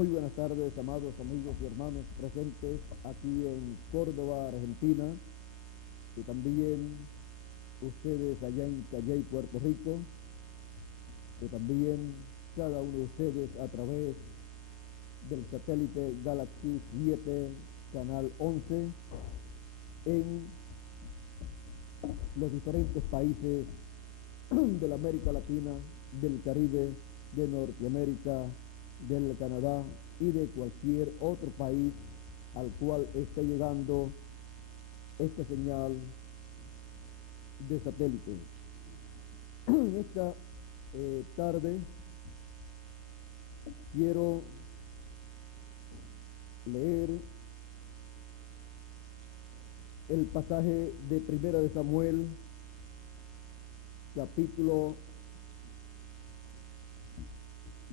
Muy buenas tardes, amados amigos y hermanos presentes aquí en Córdoba, Argentina, y también ustedes allá en Calley, Puerto Rico, y también cada uno de ustedes a través del satélite Galaxy 7, canal 11, en los diferentes países de la América Latina, del Caribe, de Norteamérica, del Canadá y de cualquier otro país al cual esté llegando esta señal de satélite. Esta tarde quiero leer el pasaje de Primera de Samuel, capítulo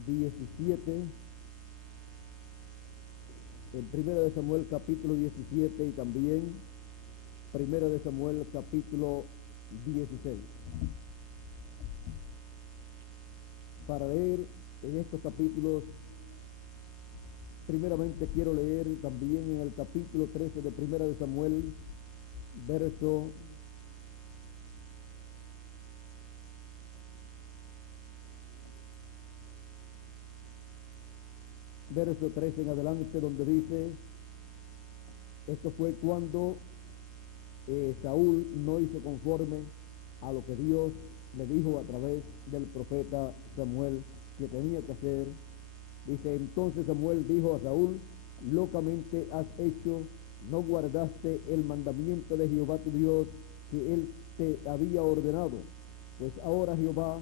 17, en Primera de Samuel capítulo 17 y también Primera de Samuel capítulo 16. Para leer en estos capítulos, primeramente quiero leer también en el capítulo 13 de Primera de Samuel, verso 13 en adelante, donde dice: esto fue cuando Saúl no hizo conforme a lo que Dios le dijo a través del profeta Samuel que tenía que hacer. Dice: entonces Samuel dijo a Saúl: locamente has hecho, no guardaste el mandamiento de Jehová tu Dios que él te había ordenado, pues ahora Jehová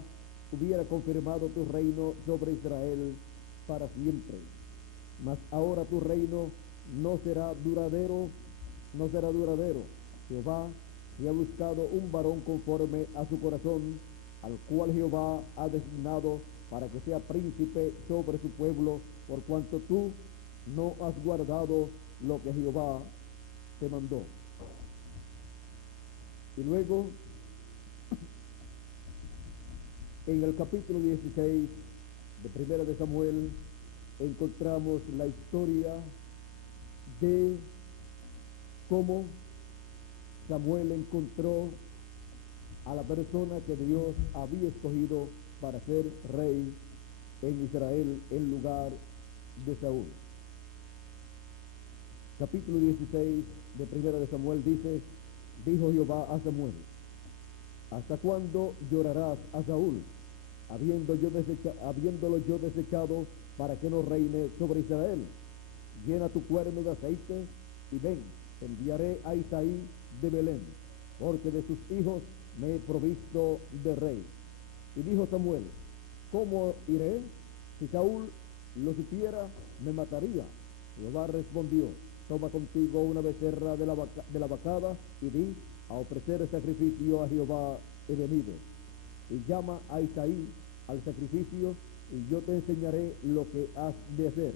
hubiera confirmado tu reino sobre Israel para siempre. Mas ahora tu reino no será duradero. Jehová se ha buscado un varón conforme a su corazón, al cual Jehová ha designado para que sea príncipe sobre su pueblo, por cuanto tú no has guardado lo que Jehová te mandó. Y luego, en el capítulo 16 de Primera de Samuel, encontramos la historia de cómo Samuel encontró a la persona que Dios había escogido para ser rey en Israel en lugar de Saúl. Capítulo 16 de Primera de Samuel dice: dijo Jehová a Samuel: ¿hasta cuándo llorarás a Saúl, habiéndolo yo desechado para que no reine sobre Israel? Llena tu cuerno de aceite y ven, enviaré a Isaí de Belén, porque de sus hijos me he provisto de rey. Y dijo Samuel: ¿cómo iré? Si Saúl lo supiera, me mataría. Jehová respondió: toma contigo una becerra de la vacada y di: a ofrecer sacrificio a Jehová he venido. Y llama a Isaí al sacrificio, y yo te enseñaré lo que has de hacer,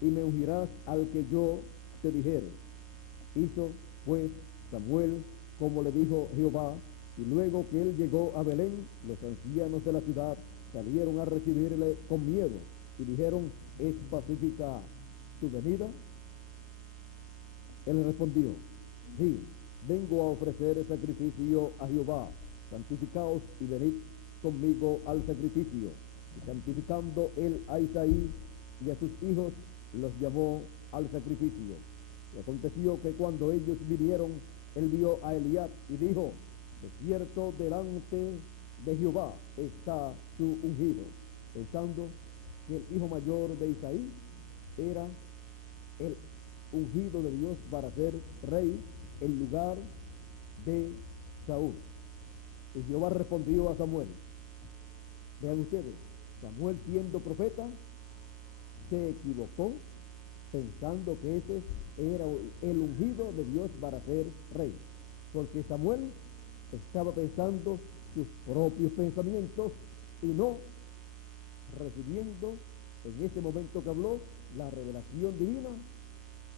y me ungirás al que yo te dijere. Hizo pues Samuel como le dijo Jehová, y luego que él llegó a Belén, los ancianos de la ciudad salieron a recibirle con miedo, y dijeron: ¿es pacífica tu venida? Él respondió: sí, vengo a ofrecer sacrificio a Jehová. Santificaos y venid conmigo al sacrificio. Y santificando él a Isaí y a sus hijos, los llamó al sacrificio. Y aconteció que cuando ellos vinieron, él vio a Eliab y dijo: de cierto delante de Jehová está su ungido, pensando que el hijo mayor de Isaí era el ungido de Dios para ser rey en lugar de Saúl. Y Jehová respondió a Samuel. Vean ustedes, Samuel, siendo profeta, se equivocó pensando que ese era el ungido de Dios para ser rey, porque Samuel estaba pensando sus propios pensamientos y no recibiendo en ese momento que habló la revelación divina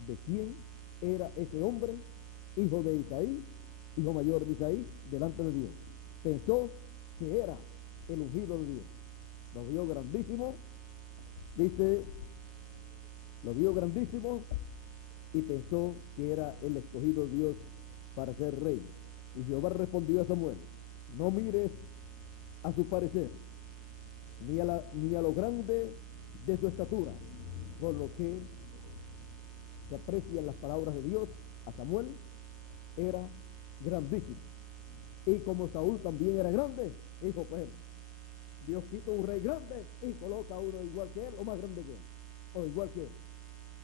de quién era ese hombre, hijo de Isaí, hijo mayor de Isaí, delante de Dios. Pensó que era el ungido de Dios. Lo vio grandísimo. Dice lo vio grandísimo y pensó que era el escogido de Dios para ser rey. Y Jehová respondió a Samuel: no mires a su parecer, ni a lo grande de su estatura, por lo que se aprecian las palabras de Dios. A Samuel era grandísimo, y como Saúl también era grande, dijo: pues Dios quita un rey grande y coloca a uno igual que él, o más grande que él, o igual que él,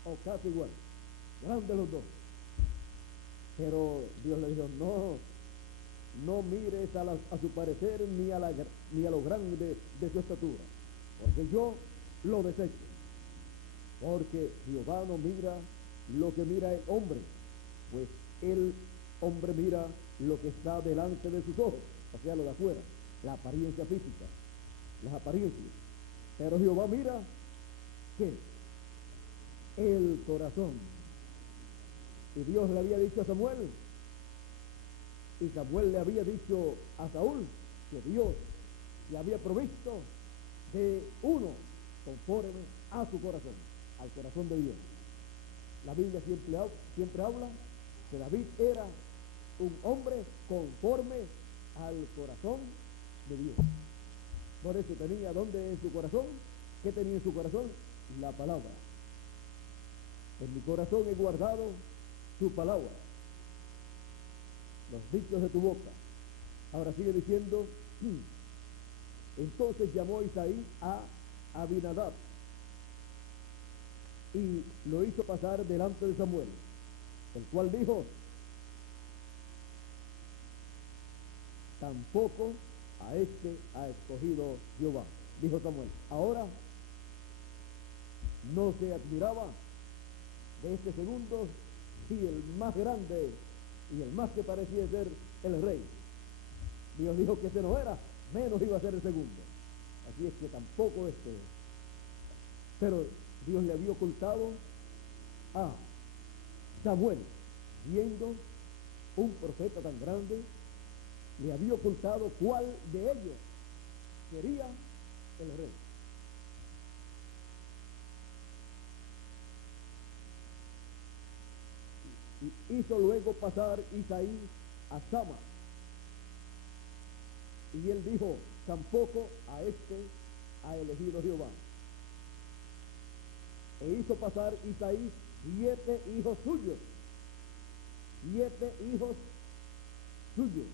o casi igual, grandes los dos. Pero Dios le dijo: no mires a su parecer ni a lo grande de su estatura, porque yo lo desecho. Porque Jehová no mira lo que mira el hombre, pues el hombre mira lo que está delante de sus ojos, o sea, lo de afuera, la apariencia física, las apariencias. Pero Jehová mira, ¿qué? El corazón. Y Dios le había dicho a Samuel, y Samuel le había dicho a Saúl, que Dios le había provisto de uno conforme a su corazón, al corazón de Dios. La Biblia siempre habla que David era un hombre conforme al corazón de Dios. Por eso tenía, ¿dónde en su corazón? ¿Qué tenía en su corazón? La palabra. En mi corazón he guardado tu palabra, los dichos de tu boca. Ahora sigue diciendo: entonces llamó Isaí a Abinadab y lo hizo pasar delante de Samuel, el cual dijo: tampoco a este ha escogido Jehová. Dijo Samuel: ahora no se admiraba de este segundo, si el más grande y el más que parecía ser el rey. Dios dijo que ese no era, menos iba a ser el segundo. Así es que tampoco este. Pero Dios le había ocultado a Samuel, siendo un profeta tan grande, le había ocultado cuál de ellos sería el rey. Y hizo luego pasar Isaí a Sama, y él dijo: tampoco a este ha elegido Jehová. E hizo pasar Isaí 7 hijos suyos, 7 hijos suyos,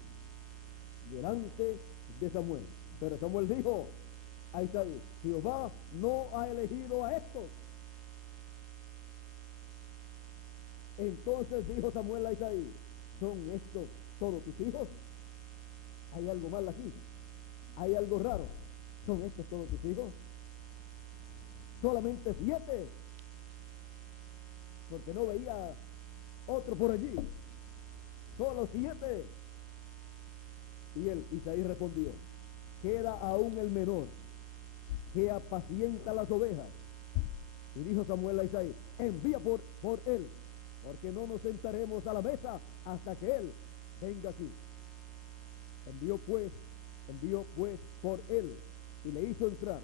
delante de Samuel. Pero Samuel dijo a Isaí: Jehová no ha elegido a estos. Entonces dijo Samuel a Isaí: ¿son estos todos tus hijos? Hay algo mal aquí, hay algo raro. ¿Son estos todos tus hijos? Solamente 7, porque no veía otro por allí. Solo 7. Y él, Isaí, respondió: queda aún el menor, que apacienta las ovejas. Y dijo Samuel a Isaí: envía por él, porque no nos sentaremos a la mesa hasta que él venga aquí. Envió pues por él, y le hizo entrar,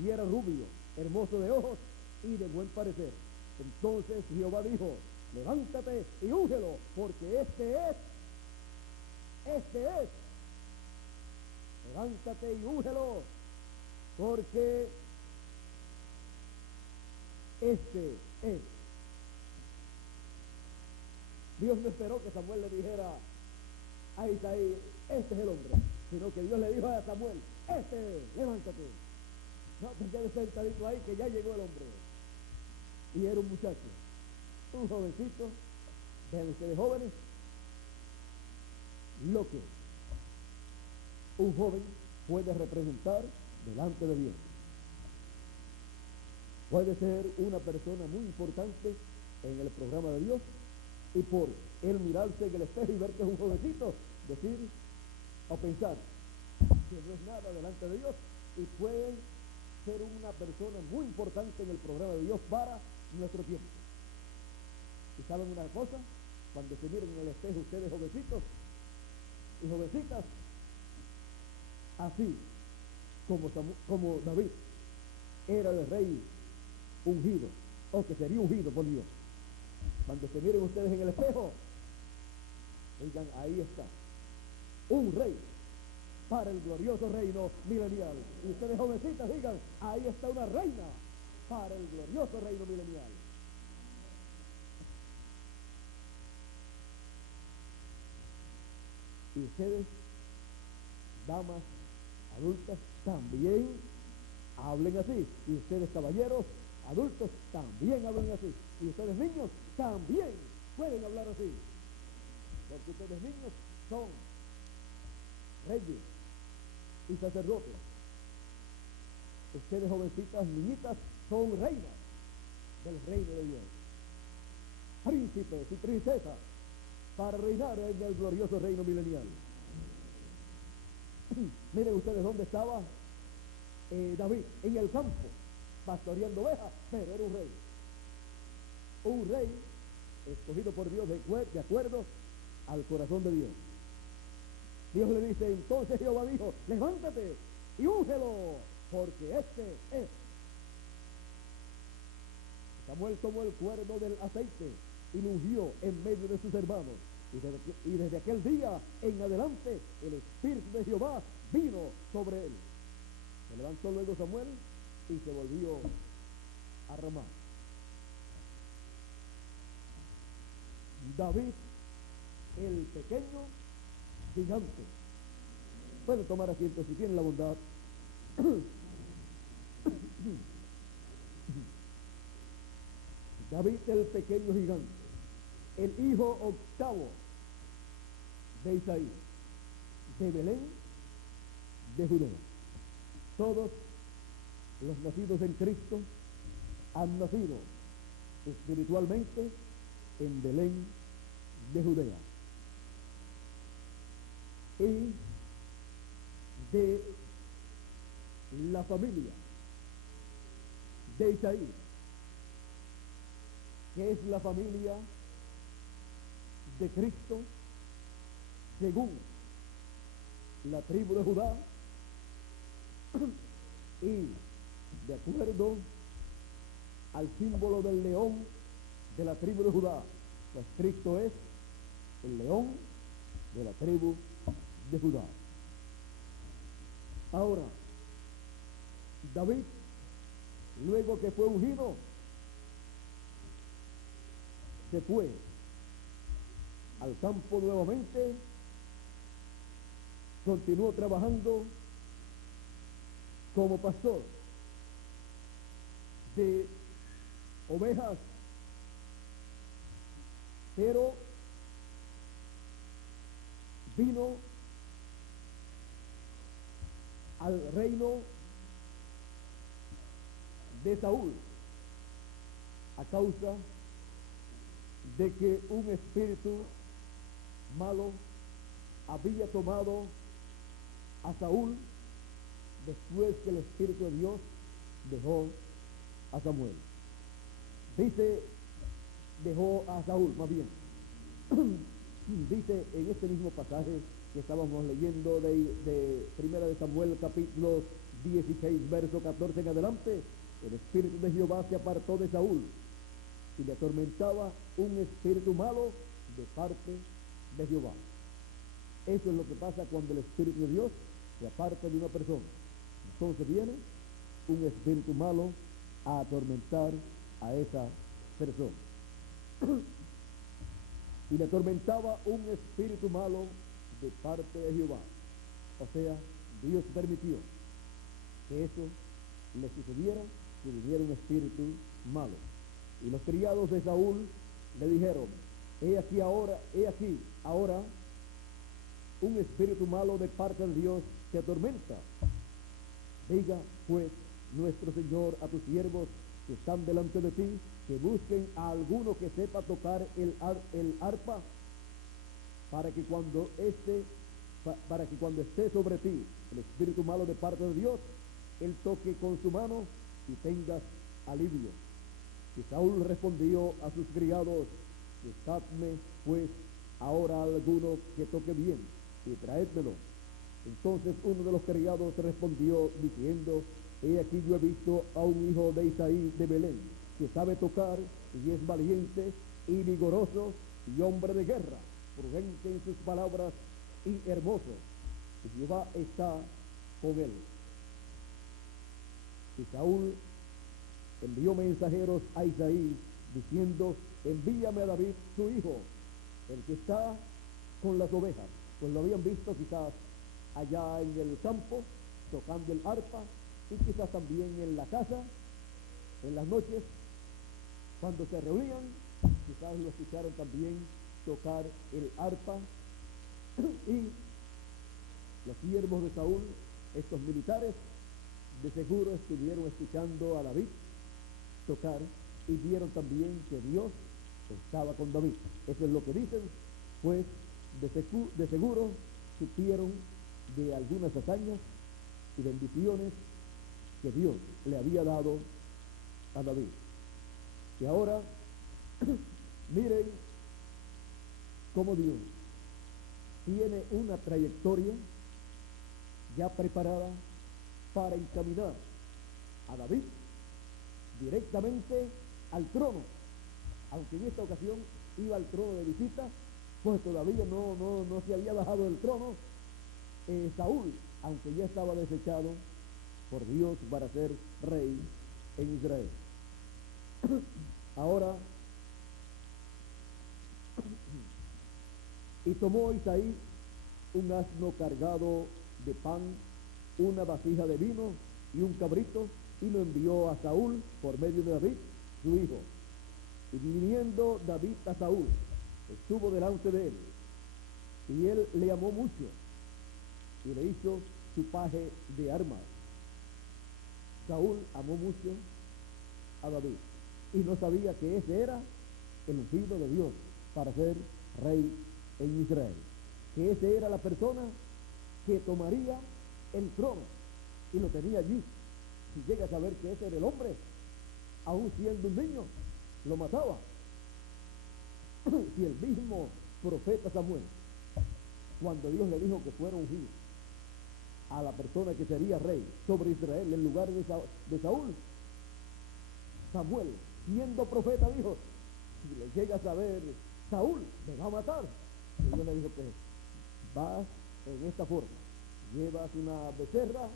y era rubio, hermoso de ojos y de buen parecer. Entonces Jehová dijo: levántate y úngelo, porque este es. Levántate y úngelo, porque este es. Dios no esperó que Samuel le dijera a Isaí: este es el hombre, sino que Dios le dijo a Samuel: levántate. No te quedes sentadito ahí, que ya llegó el hombre. Y era un muchacho, un jovencito. Vean ustedes, jóvenes, lo que un joven puede representar delante de Dios. Puede ser una persona muy importante en el programa de Dios, y por él mirarse en el espejo y ver que es un jovencito, decir o pensar que no es nada delante de Dios, y puede ser una persona muy importante en el programa de Dios para nuestro tiempo. ¿Y saben una cosa? Cuando se miren en el espejo ustedes, jovencitos y jovencitas, así como David era el rey ungido, o que sería ungido por Dios. Cuando se miren ustedes en el espejo, digan, ahí está, un rey para el glorioso reino milenial. Y ustedes jovencitas digan, ahí está una reina para el glorioso reino milenial. Y ustedes, damas adultas, también hablen así. Y ustedes, caballeros adultos, también hablen así. Y ustedes, niños, también pueden hablar así. Porque ustedes, niños, son reyes y sacerdotes. Ustedes, jovencitas, niñitas, son reinas del reino de Dios. Príncipes y princesas para reinar en el glorioso reino milenial. Miren ustedes dónde estaba David, en el campo, pastoreando ovejas, pero era un rey. Un rey escogido por Dios de acuerdo al corazón de Dios. Dios le dice, entonces Jehová dijo, levántate y úngelo, porque este es. Samuel tomó el cuerno del aceite y lo ungió en medio de sus hermanos. Y desde aquel día en adelante el Espíritu de Jehová vino sobre él. Se levantó luego Samuel y se volvió a Ramá. David, el pequeño gigante. Pueden tomar asiento si tienen la bondad. David, el pequeño gigante, el hijo octavo de Isaí, de Belén, de Judea. Todos los nacidos en Cristo han nacido espiritualmente en Belén de Judea. Y de la familia de Isaí, que es la familia de Cristo según la tribu de Judá, y de acuerdo al símbolo del león de la tribu de Judá, pues Cristo es el león de la tribu de Judá. Ahora, David, luego que fue ungido, se fue al campo nuevamente, continuó trabajando como pastor de ovejas, pero vino al reino de Saúl a causa de que un espíritu malo había tomado a Saúl después que el Espíritu de Dios dejó a Samuel. Dice, dejó a Saúl, más bien. Dice en este mismo pasaje que estábamos leyendo de Primera de Samuel, capítulo 16, verso 14 en adelante, el Espíritu de Jehová se apartó de Saúl y le atormentaba un espíritu malo de parte de Jehová. Eso es lo que pasa cuando el Espíritu de Dios se aparta de una persona. Entonces viene un espíritu malo a atormentar a esa persona. Y le atormentaba un espíritu malo de parte de Jehová. O sea, Dios permitió que eso le sucediera, que viniera un espíritu malo. Y los criados de Saúl le dijeron, he aquí ahora un espíritu malo de parte de Dios te atormenta. Diga pues nuestro Señor a tus siervos que están delante de ti, que busquen a alguno que sepa tocar el arpa, para que cuando esté sobre ti el espíritu malo de parte de Dios, él toque con su mano y tengas alivio. Y Saúl respondió a sus criados, buscadme pues ahora alguno que toque bien y traédmelo. Entonces uno de los criados respondió diciendo, he aquí yo he visto a un hijo de Isaí de Belén, que sabe tocar y es valiente y vigoroso y hombre de guerra, prudente en sus palabras y hermoso, y Jehová está con él. Y Saúl envió mensajeros a Isaí diciendo: envíame a David su hijo, el que está con las ovejas. Pues lo habían visto quizás allá en el campo tocando el arpa, y quizás también en la casa en las noches cuando se reunían, quizás lo escucharon también tocar el arpa. Y los siervos de Saúl, estos militares, de seguro estuvieron escuchando a David tocar y vieron también que Dios estaba con David. Eso es lo que dicen, pues de seguro supieron de algunas hazañas y bendiciones que Dios le había dado a David. Y ahora miren cómo Dios tiene una trayectoria ya preparada para encaminar a David directamente al trono. Aunque en esta ocasión iba al trono de visita, pues todavía no se había bajado del trono Saúl, aunque ya estaba desechado por Dios para ser rey en Israel. Ahora, y tomó Isaí un asno cargado de pan, una vasija de vino y un cabrito, y lo envió a Saúl por medio de David, su hijo. Y viniendo David a Saúl, estuvo delante de él, y él le amó mucho, y le hizo su paje de armas. Saúl amó mucho a David, y no sabía que ese era el ungido de Dios para ser rey en Israel, que ese era la persona que tomaría el trono, y lo tenía allí. Si llega a saber que ese era el hombre, aún siendo un niño, lo mataba. Si el mismo profeta Samuel, cuando Dios le dijo que fuera ungido a la persona que sería rey sobre Israel en lugar de Saúl, Samuel, siendo profeta, dijo: si le llega a saber Saúl, me va a matar. Y Dios le dijo: pues vas en esta forma, llevas una becerra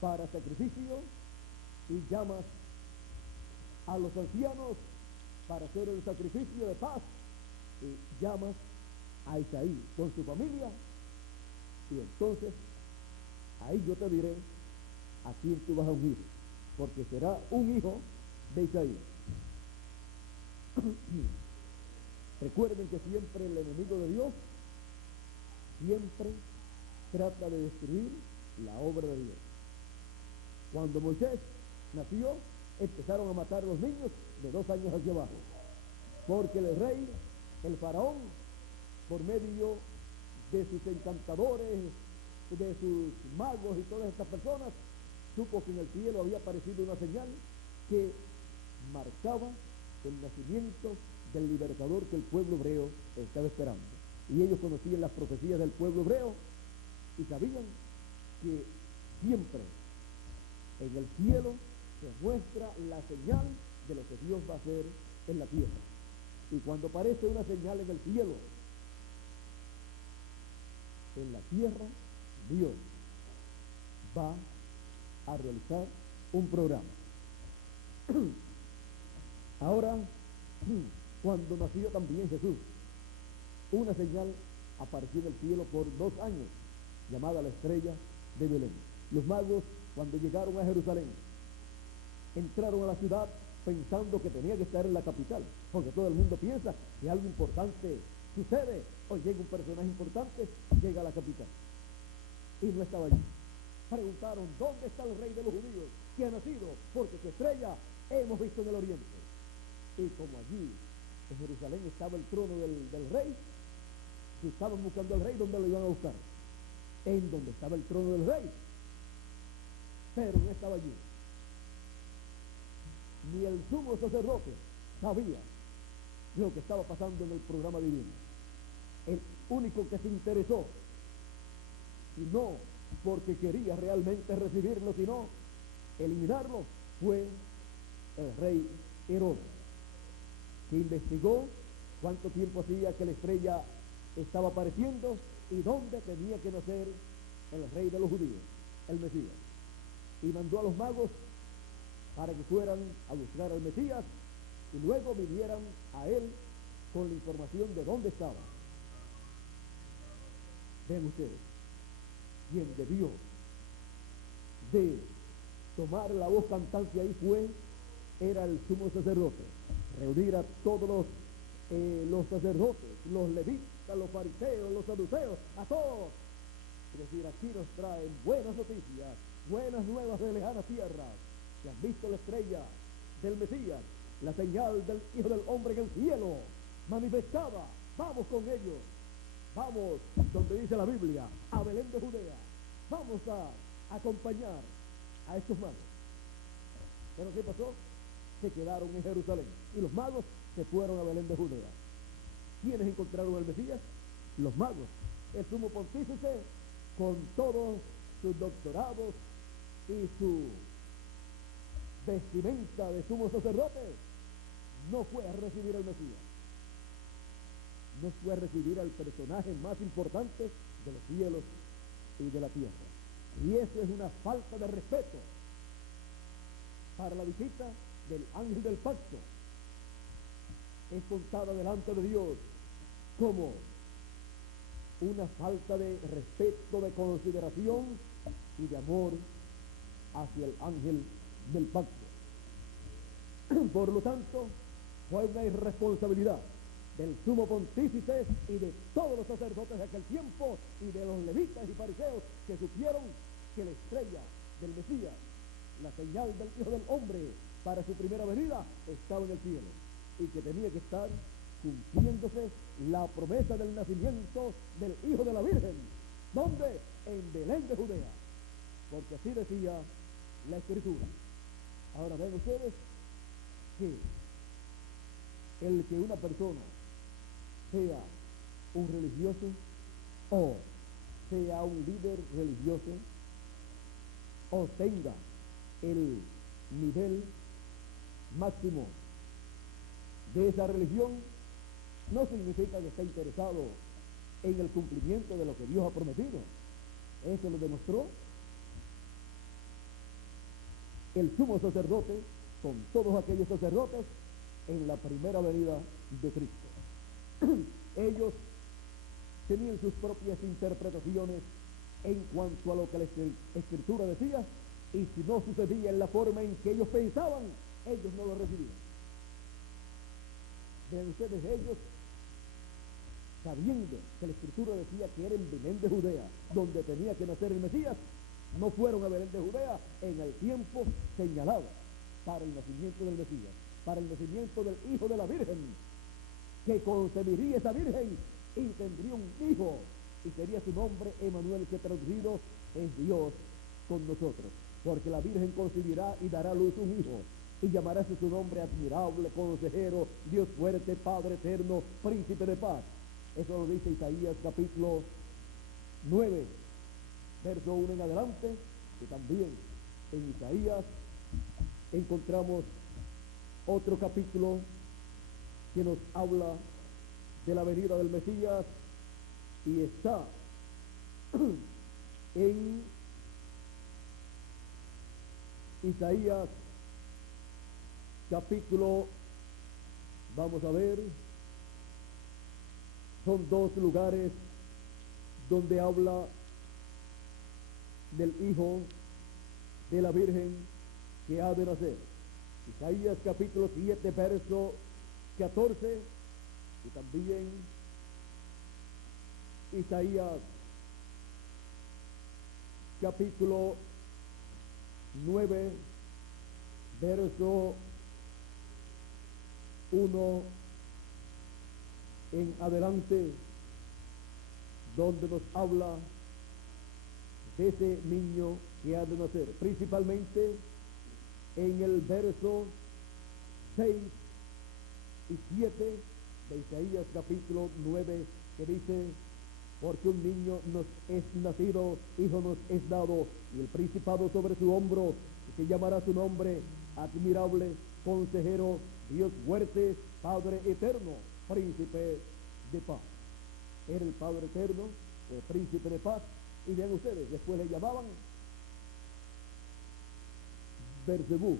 para sacrificio y llamas a los ancianos para hacer el sacrificio de paz, y llamas a Isaí con su familia, y entonces ahí yo te diré a quién tú vas a ungir, porque será un hijo de Isaí. Recuerden que siempre el enemigo de Dios siempre trata de destruir la obra de Dios. Cuando Moisés nació, empezaron a matar a los niños de 2 años hacia abajo, porque el rey, el faraón, por medio de sus encantadores, de sus magos y todas estas personas, supo que en el cielo había aparecido una señal que marcaba el nacimiento del libertador que el pueblo hebreo estaba esperando. Y ellos conocían las profecías del pueblo hebreo y sabían que siempre en el cielo se muestra la señal de lo que Dios va a hacer en la tierra. Y cuando aparece una señal en el cielo, en la tierra, Dios va a realizar un programa. Ahora, cuando nació también Jesús, una señal apareció en el cielo por 2 años, llamada la estrella de Belén. Los magos, cuando llegaron a Jerusalén, entraron a la ciudad pensando que tenía que estar en la capital, porque todo el mundo piensa que algo importante sucede, o llega un personaje importante, llega a la capital, y no estaba allí. Preguntaron: ¿dónde está el rey de los judíos que ha nacido? Porque su estrella hemos visto en el oriente. Y como allí en Jerusalén estaba el trono del rey, si estaban buscando al rey, ¿dónde lo iban a buscar? En donde estaba el trono del rey, pero no estaba allí. Ni el sumo sacerdote sabía lo que estaba pasando en el programa divino. El único que se interesó, y no porque quería realmente recibirlo, sino eliminarlo, fue el rey Herodes, que investigó cuánto tiempo hacía que la estrella estaba apareciendo y dónde tenía que nacer el rey de los judíos, el Mesías. Y mandó a los magos para que fueran a buscar al Mesías y luego vinieran a él con la información de dónde estaba. Vean ustedes, quien debió de tomar la voz cantante ahí era el sumo sacerdote. Reunir a todos los sacerdotes, los levitas, los fariseos, los saduceos, a todos. Es decir, aquí nos traen buenas noticias, buenas nuevas de lejanas tierras, que han visto la estrella del Mesías, la señal del Hijo del Hombre en el cielo, manifestada. Vamos con ellos, vamos, donde dice la Biblia, a Belén de Judea. Vamos a acompañar a estos magos. ¿Pero qué pasó? Se quedaron en Jerusalén y los magos se fueron a Belén de Judea. ¿Quiénes encontraron al Mesías? Los magos. El sumo pontífice, con todos sus doctorados y su vestimenta de sumo sacerdote, no fue a recibir al Mesías. No fue a recibir al personaje más importante de los cielos y de la tierra. Y eso es una falta de respeto para la visita del ángel del pacto. Es contada delante de Dios como una falta de respeto, de consideración y de amor hacia el ángel del pacto. Por lo tanto, fue una irresponsabilidad del sumo pontífice y de todos los sacerdotes de aquel tiempo y de los levitas y fariseos que supieron que la estrella del Mesías, la señal del Hijo del Hombre para su primera venida, estaba en el cielo y que tenía que estar cumpliéndose la promesa del nacimiento del Hijo de la Virgen. ¿Dónde? En Belén de Judea, porque así decía la Escritura. Ahora ven ustedes que el que una persona sea un religioso o sea un líder religioso o tenga el nivel máximo de esa religión, no significa que esté interesado en el cumplimiento de lo que Dios ha prometido. Eso lo demostró el sumo sacerdote con todos aquellos sacerdotes en la primera venida de Cristo. Ellos tenían sus propias interpretaciones en cuanto a lo que la Escritura decía, y si no sucedía en la forma en que ellos pensaban, ellos no lo recibían. Vean ustedes, ellos, sabiendo que la Escritura decía que era en Belén de Judea donde tenía que nacer el Mesías, no fueron a Belén de Judea en el tiempo señalado para el nacimiento del Mesías, para el nacimiento del Hijo de la Virgen, que concebiría esa Virgen y tendría un hijo, y sería su nombre Emanuel, que traducido es Dios con nosotros, porque la Virgen concebirá y dará a luz un hijo, y llamará su nombre Admirable, Consejero, Dios Fuerte, Padre Eterno, Príncipe de Paz. Eso lo dice Isaías capítulo 9, verso 1 en adelante, y también en Isaías encontramos otro capítulo que nos habla de la venida del Mesías, y está en Isaías capítulo, vamos a ver, son dos lugares donde habla del Hijo de la Virgen que ha de nacer. Isaías capítulo 7, verso 14, y también Isaías capítulo 9, verso 1 en adelante, donde nos habla de ese niño que ha de nacer, principalmente en el verso 6 y 7 de Isaías capítulo 9, que dice: porque un niño nos es nacido, hijo nos es dado, y el principado sobre su hombro, y se llamará su nombre Admirable, Consejero, Dios fuerte, Padre eterno, príncipe de paz. Era el Padre eterno, el príncipe de paz. Y vean ustedes, después le llamaban Belcebú,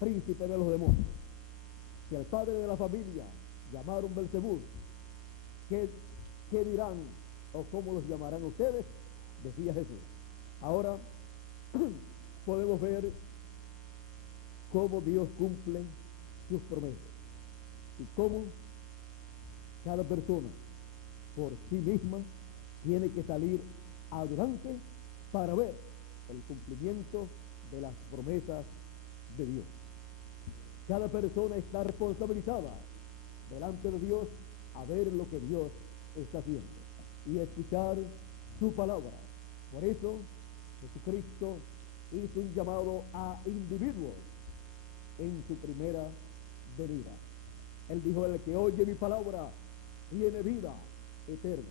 príncipe de los demonios. Si al padre de la familia llamaron Belcebú, ¿qué dirán o cómo los llamarán ustedes? Decía Jesús. Ahora podemos ver cómo Dios cumple sus promesas y cómo cada persona por sí misma tiene que salir adelante para ver el cumplimiento de las promesas de Dios. Cada persona está responsabilizada delante de Dios a ver lo que Dios está haciendo y escuchar su palabra. Por eso Jesucristo hizo un llamado a individuos en su primera venida. Él dijo: el que oye mi palabra tiene vida eterna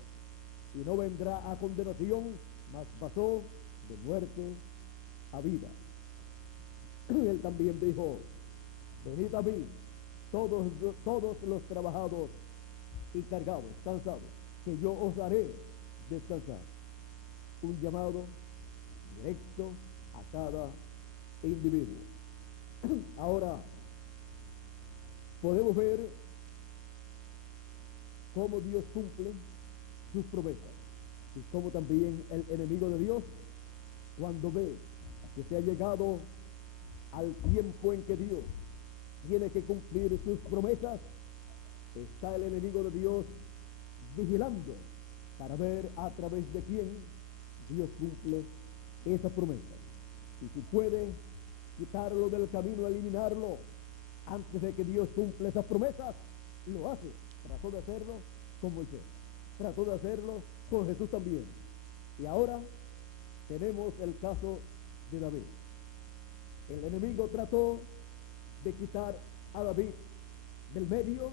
y no vendrá a condenación, mas pasó de muerte a vida. Él también dijo: venid a mí todos los trabajados y cargados, cansados, que yo os haré descansar. Un llamado directo a cada individuo. Ahora podemos ver cómo Dios cumple sus promesas y cómo también el enemigo de Dios, cuando ve que se ha llegado al tiempo en que Dios tiene que cumplir sus promesas, está el enemigo de Dios vigilando para ver a través de quién Dios cumple esas promesas. Y si puede quitarlo del camino, eliminarlo antes de que Dios cumpla esas promesas, lo hace. Trató de hacerlo con Moisés, trató de hacerlo con Jesús también. Y ahora tenemos el caso de David. El enemigo trató de quitar a David del medio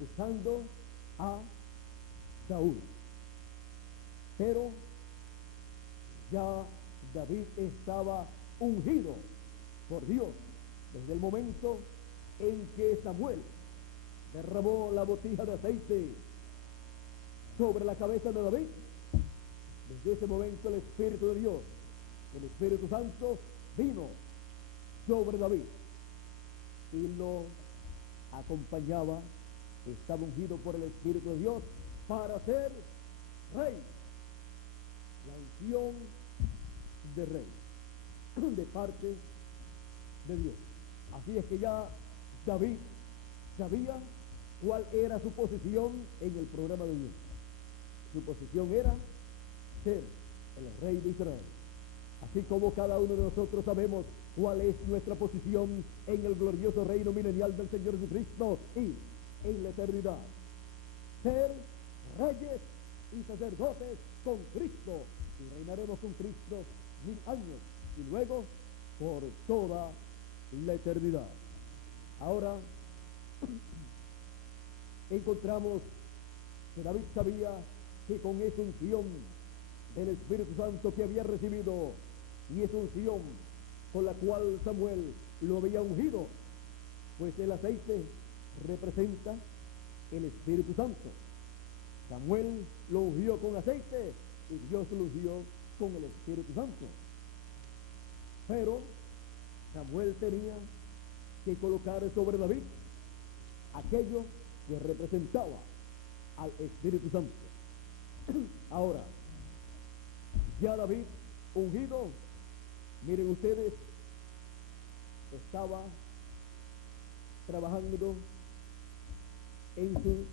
usando a Saúl, pero ya David estaba ungido por Dios desde el momento en que Samuel derramó la botija de aceite sobre la cabeza de David. Desde ese momento el Espíritu de Dios, el Espíritu Santo, vino sobre David y lo acompañaba. Estaba ungido por el Espíritu de Dios para ser rey. La unción de rey de parte de Dios. Así es que ya David sabía cuál era su posición en el programa de Dios. Su posición era ser el rey de Israel. Así como cada uno de nosotros sabemos cuál es nuestra posición en el glorioso reino milenial del Señor Jesucristo y en la eternidad. Ser reyes y sacerdotes con Cristo, y reinaremos con Cristo 1000 años y luego por toda la eternidad. Ahora encontramos que David sabía que con esa unción del Espíritu Santo que había recibido y esa unción con la cual Samuel lo había ungido, pues el aceite representa el Espíritu Santo. Samuel lo ungió con aceite y Dios lo ungió con el Espíritu Santo. Pero Samuel tenía que colocar sobre David aquello que representaba al Espíritu Santo. Ahora, ya David ungido, miren ustedes, estaba trabajando en su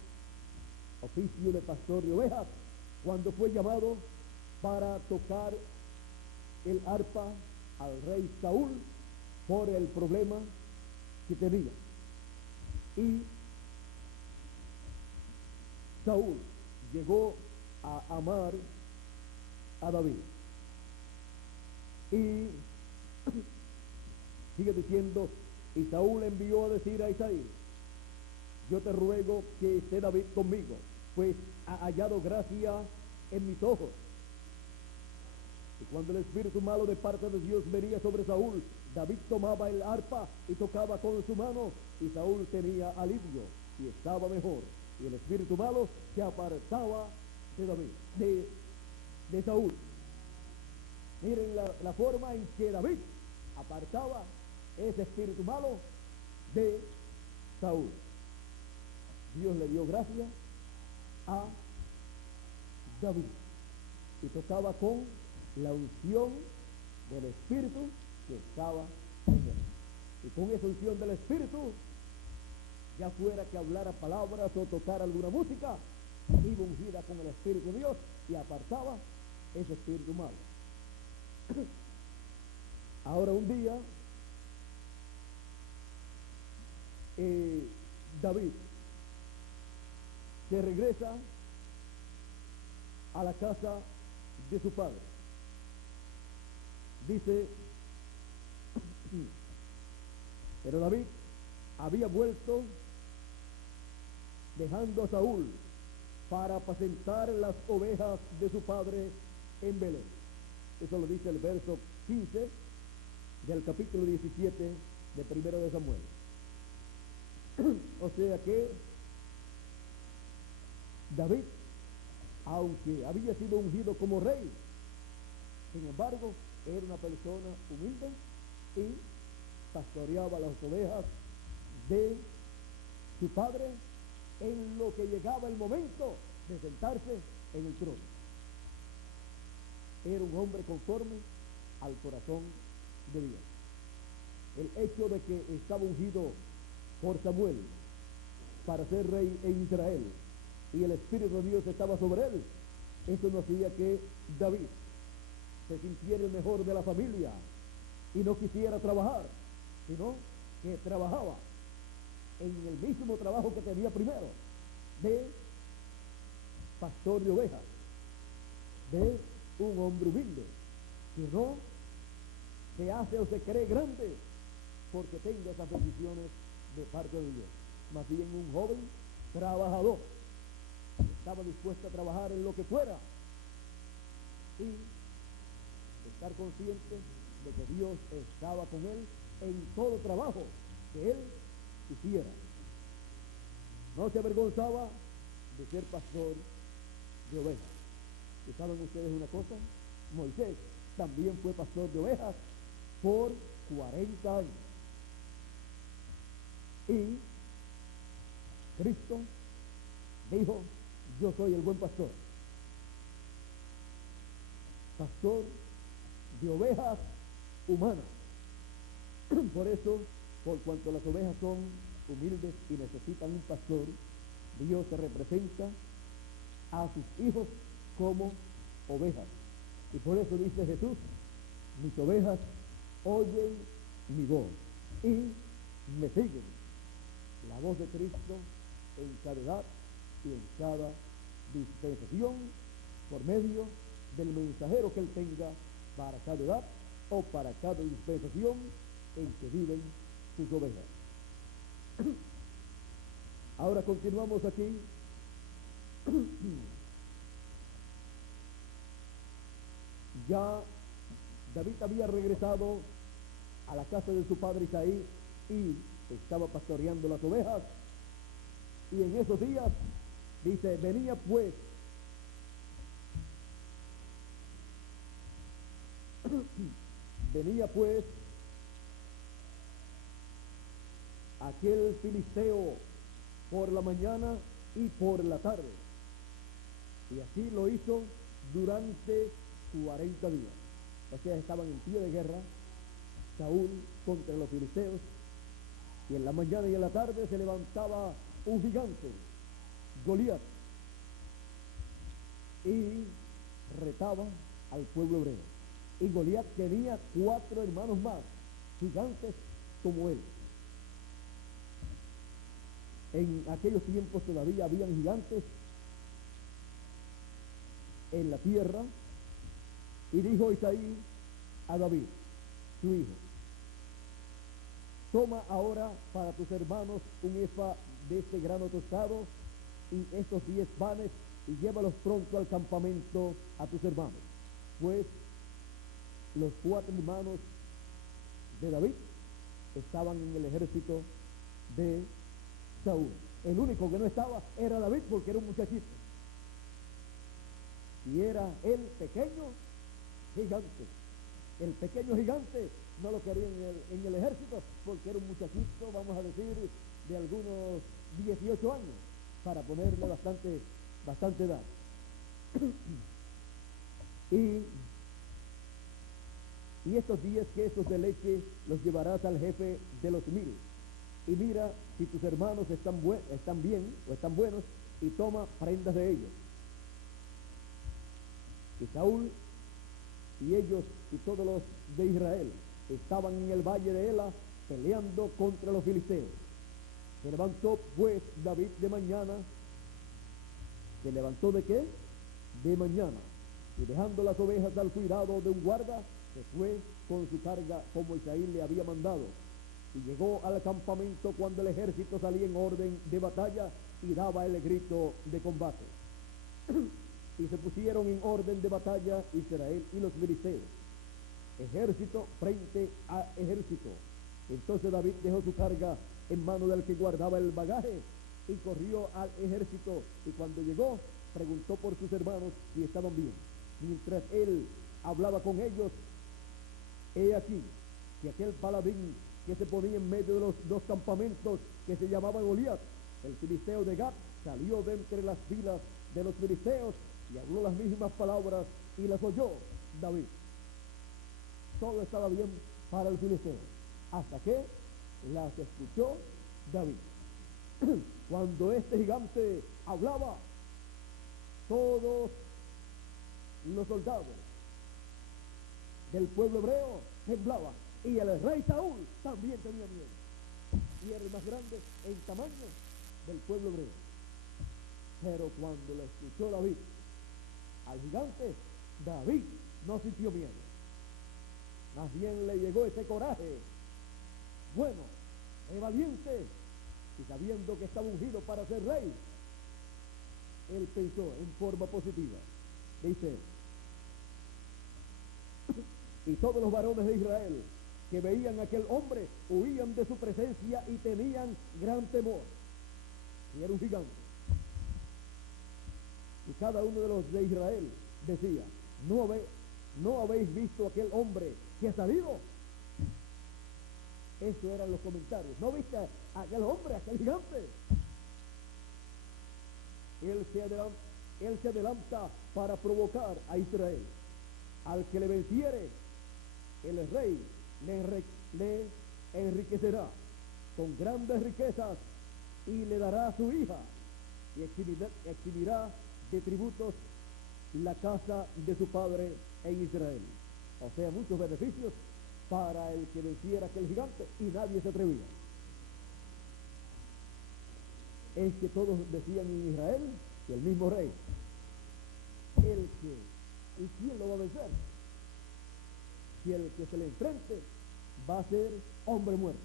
oficio de pastor de ovejas cuando fue llamado para tocar el arpa al rey Saúl por el problema que tenía. Y Saúl llegó a amar a David. Y sigue diciendo, y Saúl envió a decir a Isaí: yo te ruego que esté David conmigo, pues ha hallado gracia en mis ojos. Y cuando el espíritu malo de parte de Dios venía sobre Saúl, David tomaba el arpa y tocaba con su mano, y Saúl tenía alivio y estaba mejor. Y el espíritu malo se apartaba de David, de Saúl. Miren la forma en que David apartaba ese espíritu malo de Saúl. Dios le dio gracia a David y tocaba con la unción del Espíritu que estaba en él. Y con esa unción del Espíritu, ya fuera que hablara palabras o tocara alguna música, iba ungida con el Espíritu de Dios y apartaba ese espíritu malo. Ahora un día, David se regresa a la casa de su padre. Dice, pero David había vuelto dejando a Saúl para apacentar las ovejas de su padre en Belén. Eso lo dice el verso 15 del capítulo 17 de Primero de Samuel. O sea que David, aunque había sido ungido como rey, sin embargo, era una persona humilde y pastoreaba las ovejas de su padre en lo que llegaba el momento de sentarse en el trono. Era un hombre conforme al corazón de Dios. El hecho de que estaba ungido por Samuel para ser rey en Israel y el Espíritu de Dios estaba sobre él, eso no hacía que David se sintiera el mejor de la familia y no quisiera trabajar, sino que trabajaba en el mismo trabajo que tenía primero, de pastor de ovejas, de un hombre humilde, que no se hace o se cree grande porque tenga esas bendiciones de parte de Dios. Más bien un joven trabajador, que estaba dispuesto a trabajar en lo que fuera y estar consciente de que Dios estaba con él en todo trabajo que él hiciera. No se avergonzaba de ser pastor de ovejas. ¿Y saben ustedes una cosa? Moisés también fue pastor de ovejas por 40 años. Y Cristo dijo, yo soy el buen pastor. Pastor de ovejas humanas. Por eso, por cuanto las ovejas son humildes y necesitan un pastor, Dios se representa a sus hijos como ovejas. Y por eso dice Jesús, mis ovejas oyen mi voz y me siguen. La voz de Cristo en cada edad y en cada dispensación por medio del mensajero que él tenga para cada edad o para cada dispensación en que viven sus ovejas. Ahora continuamos aquí. Ya David había regresado a la casa de su padre Isaí y estaba pastoreando las ovejas, y en esos días dice, venía pues aquel filisteo por la mañana y por la tarde, y así lo hizo durante 40 días. O sea, estaban en pie de guerra Saúl contra los filisteos, y en la mañana y en la tarde se levantaba un gigante, Goliat, y retaba al pueblo hebreo. Y Goliat tenía 4 hermanos más, gigantes como él. En aquellos tiempos todavía habían gigantes en la tierra, y dijo Isaí a David, su hijo, toma ahora para tus hermanos un efa de este grano tostado y estos 10 panes, y llévalos pronto al campamento a tus hermanos, pues los 4 hermanos de David estaban en el ejército de Saúl. El único que no estaba era David, porque era un muchachito. Y era el pequeño gigante. El pequeño gigante no lo quería en el ejército, porque era un muchachito, vamos a decir, de algunos 18 años, para ponerle bastante edad. Y estos 10 quesos de leche los llevarás al jefe de los 1000. Y mira si tus hermanos están bien o están buenos, y toma prendas de ellos. Y Saúl y ellos y todos los de Israel estaban en el valle de Ela peleando contra los filisteos. Se levantó pues David de mañana. ¿Se levantó de qué? De mañana. Y dejando las ovejas al cuidado de un guarda, se fue con su carga como Isaí le había mandado. Y llegó al campamento cuando el ejército salía en orden de batalla y daba el grito de combate. Y se pusieron en orden de batalla Israel y los filisteos, ejército frente a ejército. Entonces David dejó su carga en mano del que guardaba el bagaje y corrió al ejército, y cuando llegó preguntó por sus hermanos si estaban bien. Mientras él hablaba con ellos, he aquí que aquel paladín que se ponía en medio de los 2 campamentos, que se llamaba Goliat, el filisteo de Gat, salió de entre las filas de los filisteos y habló las mismas palabras, y las oyó David. Todo estaba bien para el filisteo, hasta que las escuchó David. Cuando este gigante hablaba, todos los soldados del pueblo hebreo temblaban, y el rey Saúl también tenía miedo, y era el más grande en tamaño del pueblo hebreo. Pero cuando lo escuchó David al gigante, David no sintió miedo, más bien le llegó ese coraje bueno, valiente, y sabiendo que estaba ungido para ser rey, él pensó en forma positiva. Dice: y todos los varones de Israel que veían a aquel hombre huían de su presencia y tenían gran temor. Y era un gigante. Y cada uno de los de Israel decía: ¿no habéis visto aquel hombre que ha salido? Esos eran los comentarios. ¿No viste a aquel hombre, aquel gigante? Él se adelanta para provocar a Israel. Al que le venciere, el rey le enriquecerá con grandes riquezas y le dará a su hija, y eximirá de tributos la casa de su padre en Israel. O sea, muchos beneficios para el que venciera aquel gigante, y nadie se atrevía. Es que todos decían en Israel que el mismo rey, ¿y quién lo va a vencer? Si el que se le enfrente va a ser hombre muerto.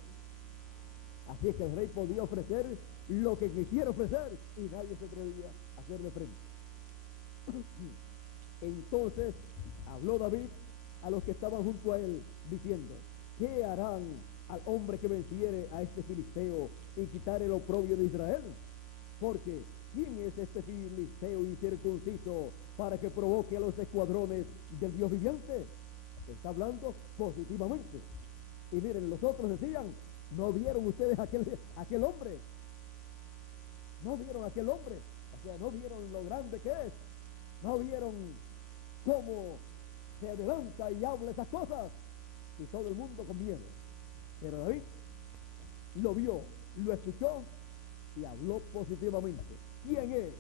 Así es que el rey podía ofrecer lo que quisiera ofrecer, y nadie se atrevía a hacerle frente. Entonces habló David a los que estaban junto a él, diciendo: ¿qué harán al hombre que venciere a este filisteo y quitare el oprobio de Israel? Porque ¿quién es este filisteo incircunciso para que provoque a los escuadrones del Dios viviente? Está hablando positivamente. Y miren, los otros decían: ¿no vieron ustedes aquel hombre? ¿No vieron aquel hombre? O sea, ¿no vieron lo grande que es? ¿No vieron cómo se adelanta y habla esas cosas? Y todo el mundo con miedo. Pero David lo vio, lo escuchó y habló positivamente. ¿Quién es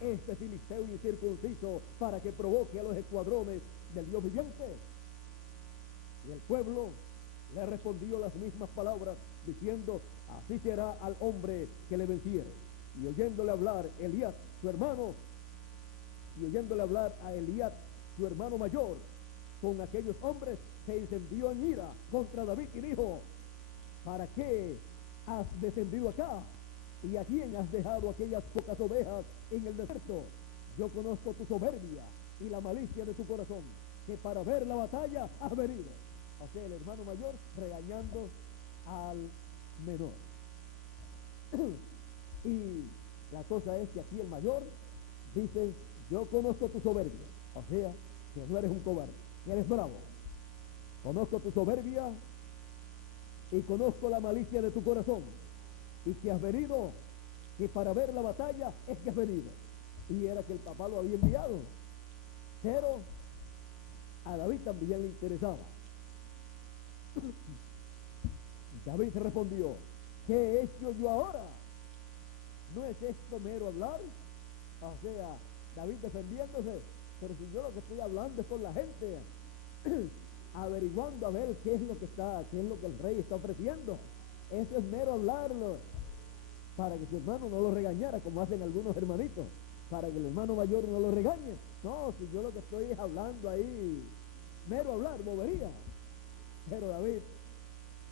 este filisteo incircunciso para que provoque a los escuadrones del Dios viviente? Y el pueblo le respondió las mismas palabras, diciendo: así será al hombre que le venciere. Y oyéndole hablar Eliab, su hermano, su hermano mayor, con aquellos hombres, se encendió en ira contra David y dijo: ¿para qué has descendido acá? ¿Y a quién has dejado aquellas pocas ovejas en el desierto? Yo conozco tu soberbia y la malicia de tu corazón. que para ver la batalla has venido. O sea, el hermano mayor regañando al menor. Y la cosa es que aquí el mayor dice, yo conozco tu soberbia, o sea, que no eres un cobarde, que eres bravo. Conozco tu soberbia y conozco la malicia de tu corazón, y que has venido, que para ver la batalla es que has venido. Y era que el papá lo había enviado, pero a David también le interesaba. David respondió, ¿qué he hecho yo ahora? ¿No es esto mero hablar? O sea, David defendiéndose, pero si yo lo que estoy hablando es con la gente, averiguando a ver qué es lo que el rey está ofreciendo. Eso es mero hablarlo, para que su hermano no lo regañara, como hacen algunos hermanitos, para que el hermano mayor no lo regañe. No, si yo lo que estoy es hablando ahí, mero hablar, bobería. Pero David,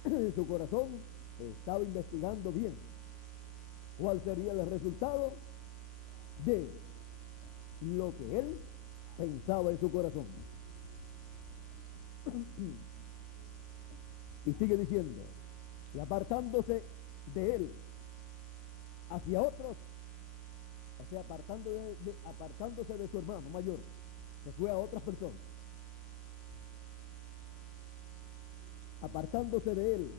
en su corazón, estaba investigando bien cuál sería el resultado de lo que él pensaba en su corazón. Y sigue diciendo, y apartándose de él hacia otros, o sea, apartándose de su hermano mayor, se fue a otras personas, apartándose de él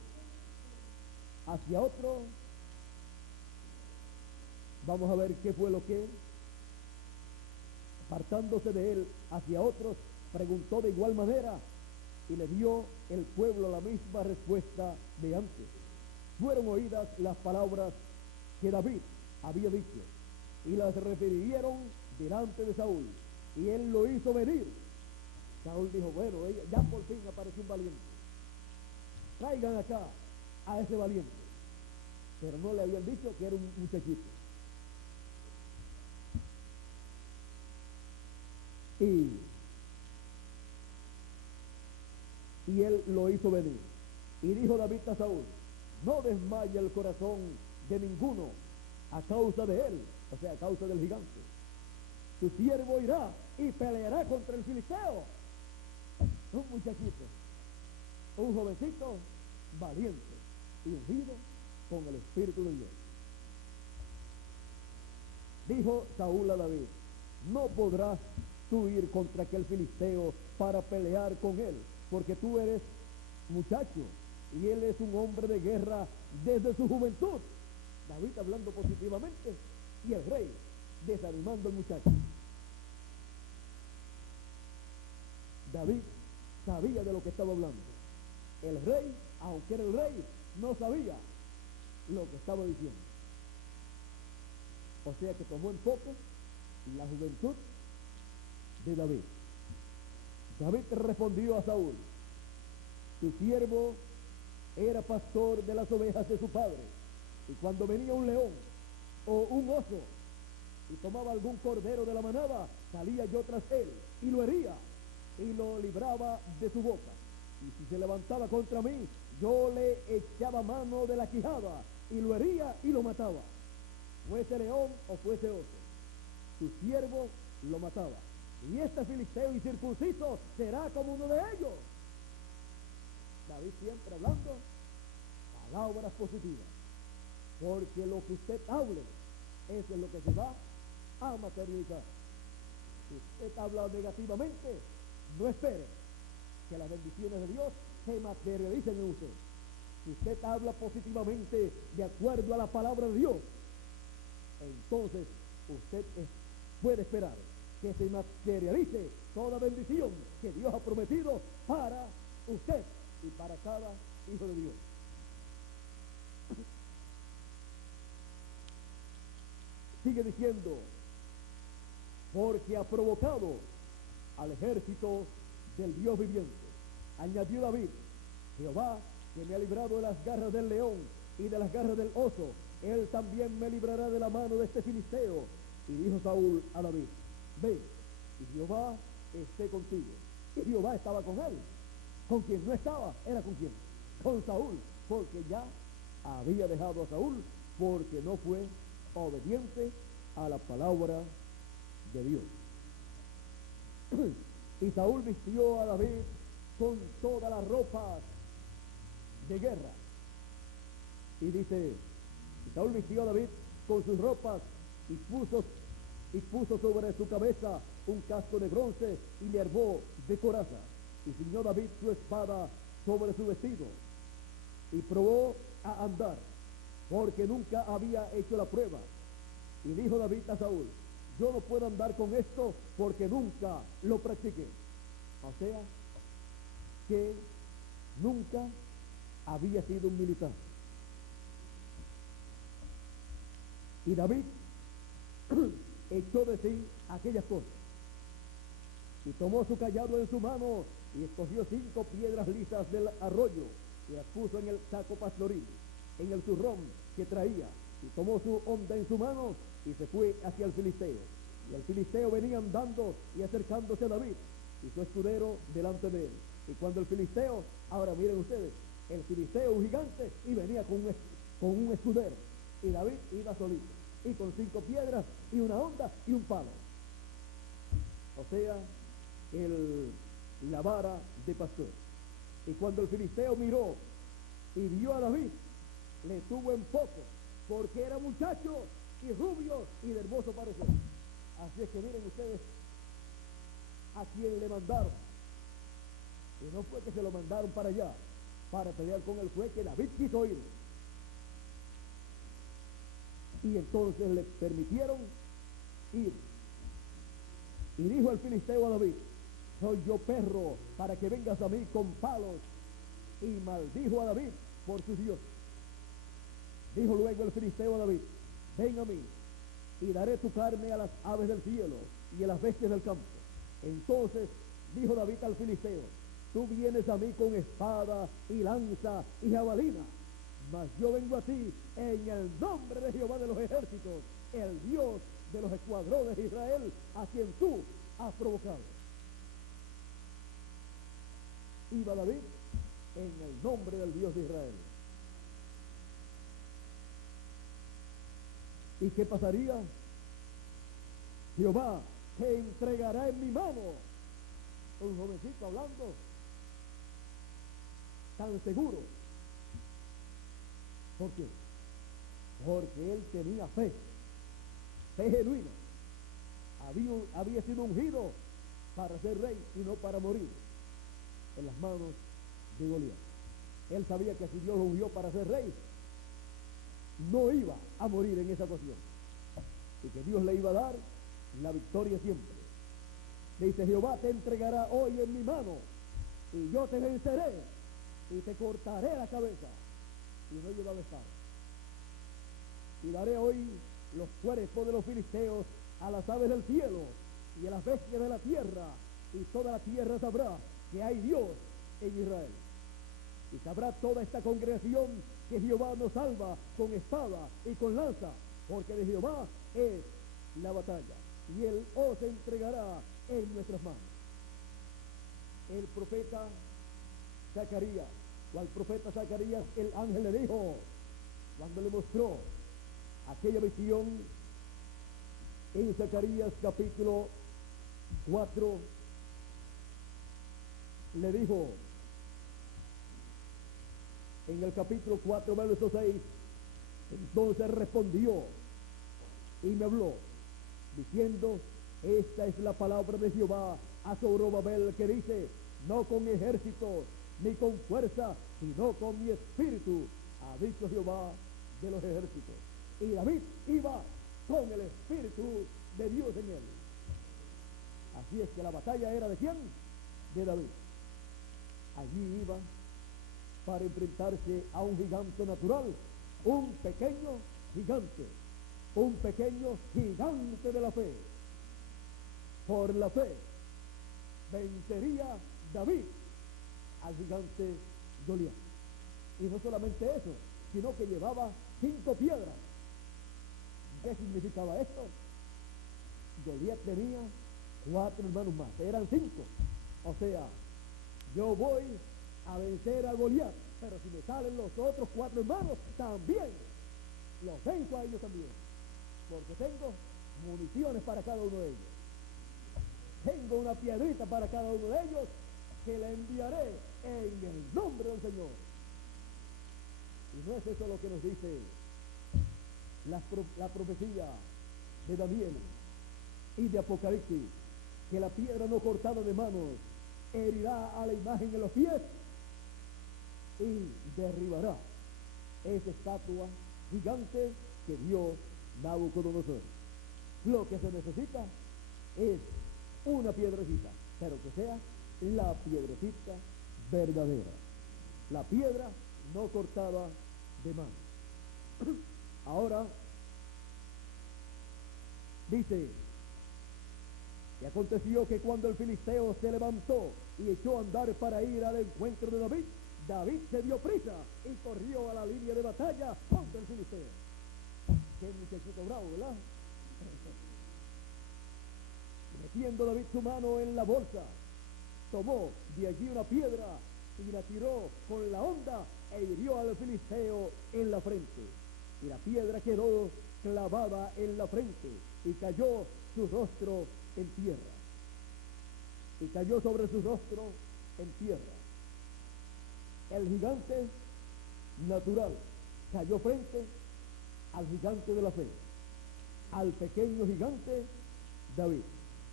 hacia otro. Vamos a ver qué fue lo que, apartándose de él hacia otros, preguntó de igual manera, y le dio el pueblo la misma respuesta de antes. Fueron oídas las palabras que David había dicho, y las refirieron delante de Saúl, y él lo hizo venir. Saúl dijo, bueno, ya por fin apareció un valiente, traigan acá a ese valiente. Pero no le habían dicho que era un muchachito. Y él lo hizo venir. Y dijo David a Saúl, no desmaye el corazón de ninguno a causa de él, o sea, a causa del gigante. Tu siervo irá y peleará contra el filisteo. Un muchachito, un jovencito valiente y ungido con el Espíritu de Dios. Dijo Saúl a David, no podrás tú ir contra aquel filisteo para pelear con él, porque tú eres muchacho y él es un hombre de guerra desde su juventud. David hablando positivamente y el rey desanimando al muchacho. David sabía de lo que estaba hablando. El rey, aunque era el rey, no sabía lo que estaba diciendo. O sea que tomó en poco la juventud de David. David respondió a Saúl, tu siervo era pastor de las ovejas de su padre, y cuando venía un león o un oso y tomaba algún cordero de la manada, salía yo tras él y lo hería y lo libraba de su boca, y si se levantaba contra mí, yo le echaba mano de la quijada y lo hería y lo mataba, fuese león o fuese oso. Tu siervo lo mataba, y este filisteo incircunciso será como uno de ellos. David siempre hablando palabras positivas, porque lo que usted hable, eso es lo que se va a materializar. Si usted habla negativamente, no espere que las bendiciones de Dios se materialicen en usted. Si usted habla positivamente de acuerdo a la palabra de Dios, entonces usted puede esperar que se materialice toda bendición que Dios ha prometido para usted y para cada hijo de Dios. Sigue diciendo, porque ha provocado al ejército del Dios viviente. Añadió David, Jehová, que me ha librado de las garras del león y de las garras del oso, él también me librará de la mano de este filisteo. Y dijo Saúl a David, ve, y Jehová esté contigo. Y Jehová estaba con él. Con quien no estaba, era con quién, con Saúl, porque ya había dejado a Saúl, porque no fue obediente a la palabra de Dios. Y Saúl vistió a David con todas las ropas de guerra. Y dice, y Saúl vistió a David con sus ropas y puso sobre su cabeza un casco de bronce y le armó de coraza. Y ciñó David su espada sobre su vestido y probó a andar, porque nunca había hecho la prueba. Y dijo David a Saúl, yo no puedo andar con esto porque nunca lo practiqué. O sea, que nunca había sido un militar. Y David echó de sí aquellas cosas y tomó su cayado en su mano y escogió 5 piedras lisas del arroyo y las puso en el saco pastoril, en el zurrón que traía, y tomó su honda en su mano y se fue hacia el filisteo. Y el filisteo venía andando y acercándose a David y su escudero delante de él. Y cuando el filisteo, ahora miren ustedes, el filisteo un gigante y venía con un escudero, y David iba solito y con 5 piedras y una honda y un palo, o sea, la vara de pastor. Y cuando el filisteo miró y vio a David, le tuvo en poco, porque era muchacho y rubio y de hermoso parecer. Así es que miren ustedes a quien le mandaron. Y no fue que se lo mandaron para allá para pelear con él, fue que David quiso ir. Y entonces le permitieron ir. Y dijo el filisteo a David, soy yo perro para que vengas a mí con palos. Y maldijo a David por sus dioses. Dijo luego el filisteo a David, ven a mí y daré tu carne a las aves del cielo y a las bestias del campo. Entonces dijo David al filisteo, tú vienes a mí con espada y lanza y jabalina, mas yo vengo a ti en el nombre de Jehová de los ejércitos, el Dios de los escuadrones de Israel, a quien tú has provocado. Iba David en el nombre del Dios de Israel. ¿Y qué pasaría? Jehová te entregará en mi mano. Un jovencito hablando tan seguro. ¿Por qué? Porque él tenía fe genuina. Había sido ungido para ser rey y no para morir en las manos de Goliat. Él sabía que si Dios lo ungió para ser rey, no iba a morir en esa ocasión, y que Dios le iba a dar la victoria siempre. Dice, Jehová te entregará hoy en mi mano, y yo te venceré, y te cortaré la cabeza, y no llevaba espada. Y daré hoy los cuerpos de los filisteos a las aves del cielo, y a las bestias de la tierra, y toda la tierra sabrá que hay Dios en Israel. Y sabrá toda esta congregación que Jehová nos salva con espada y con lanza, porque de Jehová es la batalla, y él os entregará en nuestras manos. El profeta Zacarías, o al profeta Zacarías, el ángel le dijo, cuando le mostró aquella visión en Zacarías capítulo 4, le dijo, en el capítulo 4, verso 6, entonces respondió y me habló, diciendo, esta es la palabra de Jehová a Zorobabel, que dice, no con ejército ni con fuerza, sino con mi espíritu, ha dicho Jehová de los ejércitos. Y David iba con el espíritu de Dios en él. Así es que la batalla era ¿de quién? De David. Allí iba para enfrentarse a un gigante natural, un pequeño gigante de la fe. Por la fe vencería David al gigante Goliat. Y no solamente eso, sino que llevaba 5 piedras. ¿Qué significaba esto? Goliat tenía 4 hermanos más, eran 5. O sea, yo voy a vencer a Goliat, pero si me salen los otros 4 hermanos, también los venzo a ellos también, porque tengo municiones para cada uno de ellos. tengo una piedrita para cada uno de ellos que la enviaré en el nombre del Señor. Y no es eso lo que nos dice la profecía de Daniel y de Apocalipsis, que la piedra no cortada de manos herirá a la imagen en los pies y derribará esa estatua gigante que dio Nabucodonosor. Lo que se necesita es una piedrecita, pero que sea la piedrecita verdadera, la piedra no cortada de mano. Ahora dice: y aconteció que cuando el filisteo se levantó y echó a andar para ir al encuentro de David, David se dio prisa y corrió a la línea de batalla contra el filisteo. Qué muchachito bravo, ¿verdad? Metiendo David su mano en la bolsa, tomó de allí una piedra y la tiró con la honda e hirió al filisteo en la frente. Y la piedra quedó clavada en la frente y cayó su rostro en tierra. Y cayó sobre su rostro en tierra. El gigante natural cayó frente al gigante de la fe, al pequeño gigante David.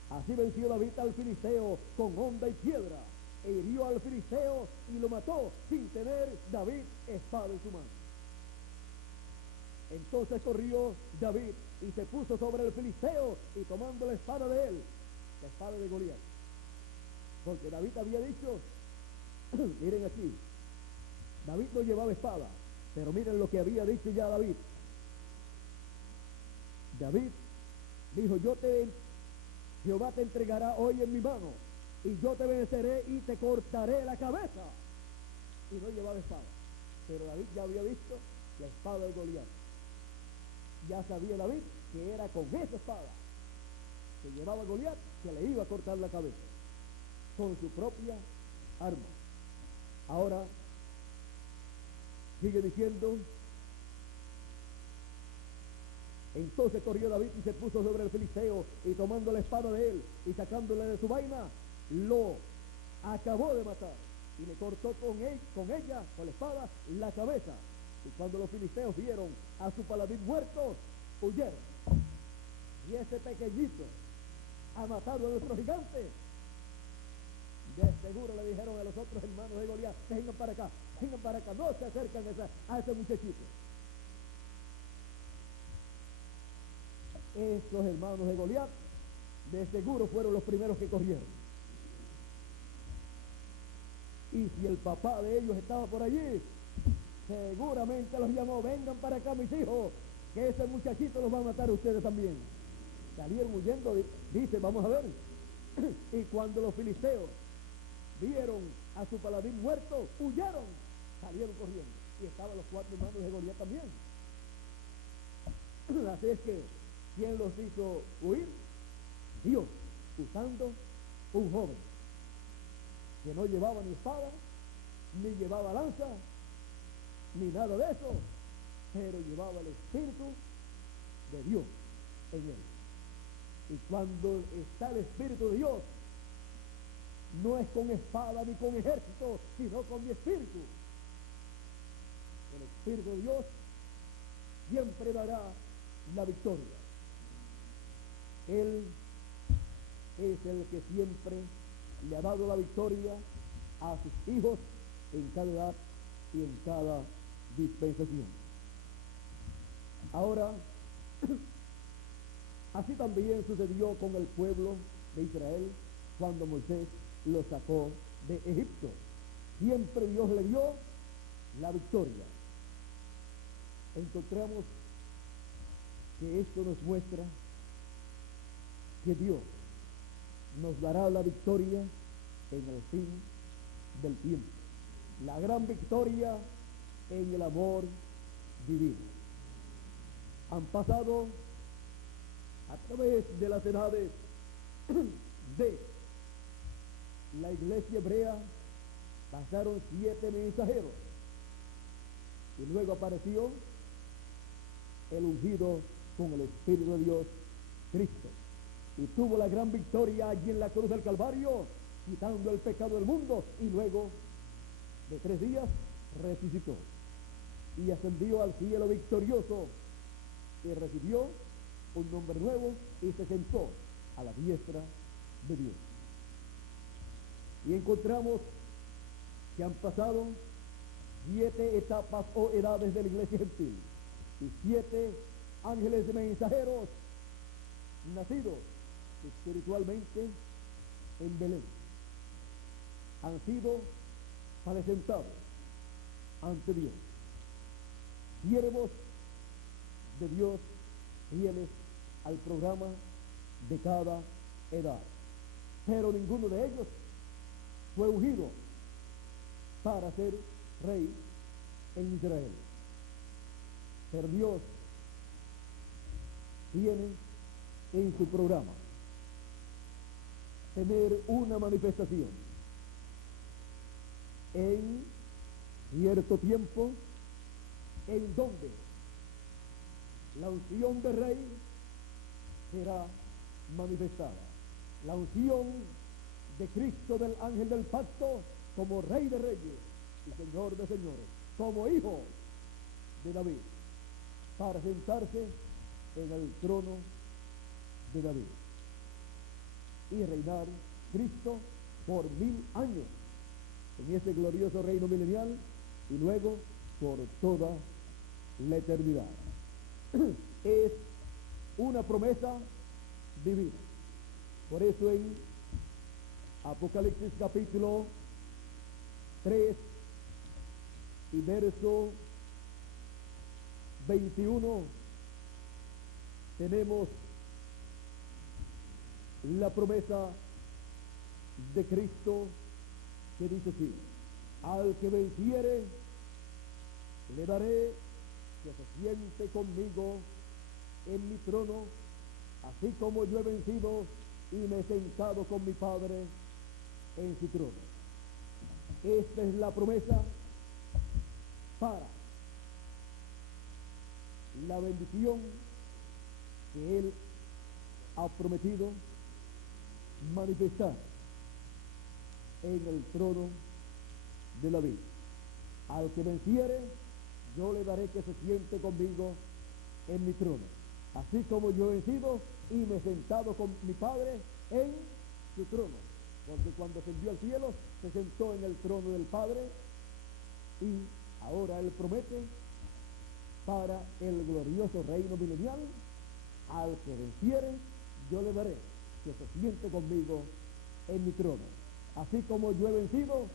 Así venció David al filisteo con honda y piedra, e hirió al filisteo y lo mató sin tener David espada en su mano. Entonces corrió David y se puso sobre el filisteo, y tomando la espada de él, la espada de Goliat, porque David había dicho, miren aquí, David no llevaba espada, pero miren lo que había dicho ya David. David dijo: Jehová te entregará hoy en mi mano, y yo te venceré y te cortaré la cabeza. Y no llevaba espada, pero David ya había visto la espada de Goliat. Ya sabía David que era con esa espada que llevaba Goliat que le iba a cortar la cabeza, con su propia arma. Ahora sigue diciendo: entonces corrió David y se puso sobre el filisteo, y tomando la espada de él y sacándole de su vaina, lo acabó de matar, y le cortó con ella, con la espada, la cabeza. Y cuando los filisteos vieron a su paladín muerto, huyeron. Y ese pequeñito ha matado a nuestro gigante. De seguro le dijeron a los otros hermanos de Goliat: vengan para acá, no se acercan a ese muchachito. Estos hermanos de Goliat de seguro fueron los primeros que corrieron. Y si el papá de ellos estaba por allí, seguramente los llamó: vengan para acá, mis hijos, que ese muchachito los va a matar a ustedes también. Salieron huyendo, dice, vamos a ver. Y cuando los filisteos vieron a su paladín muerto, huyeron, salieron corriendo. Y estaban los 4 hermanos de Goliat también. Así es que, ¿quién los hizo huir? Dios, usando un joven que no llevaba ni espada, ni llevaba lanza, ni nada de eso, pero llevaba el Espíritu de Dios en él. Y cuando está el Espíritu de Dios, no es con espada ni con ejército, sino con mi Espíritu. El Espíritu de Dios siempre dará la victoria. Él es el que siempre le ha dado la victoria a sus hijos en cada edad y en cada dispensación. Ahora, así también sucedió con el pueblo de Israel cuando Moisés lo sacó de Egipto. Siempre Dios le dio la victoria. Encontramos que esto nos muestra que Dios nos dará la victoria en el fin del tiempo. La gran victoria en el amor divino. Han pasado a través de las edades de la iglesia hebrea, pasaron 7 mensajeros, y luego apareció el ungido con el Espíritu de Dios, Cristo. y tuvo la gran victoria allí en la cruz del Calvario, quitando el pecado del mundo, y luego de 3 días resucitó y ascendió al cielo victorioso, y recibió un nombre nuevo y se sentó a la diestra de Dios. Y encontramos que han pasado 7 etapas o edades de la iglesia gentil y 7 ángeles mensajeros nacidos espiritualmente en Belén han sido presentados ante Dios, siervos de Dios fieles al programa de cada edad, pero ninguno de ellos fue ungido para ser rey en Israel. Pero Dios tiene en su programa tener una manifestación en cierto tiempo en donde la unción de rey será manifestada. La unción de Cristo, del ángel del pacto, como rey de reyes y señor de señores, como hijo de David, para sentarse en el trono de David y reinar Cristo por 1000 años en ese glorioso reino milenial y luego por toda la eternidad. Es una promesa divina. Por eso en Apocalipsis capítulo 3 y verso 21 tenemos la promesa de Cristo que dice así: al que venciere le daré que se siente conmigo en mi trono, así como yo he vencido y me he sentado con mi Padre en su trono. Esta es la promesa para la bendición que Él ha prometido manifestar en el trono de David. Al que venciere, yo le daré que se siente conmigo en mi trono, así como yo he vencido y me he sentado con mi Padre en su trono. Porque cuando ascendió al cielo, se sentó en el trono del Padre, y ahora Él promete para el glorioso reino milenial: al que venciere, yo le daré que se siente conmigo en mi trono, así como yo he vencido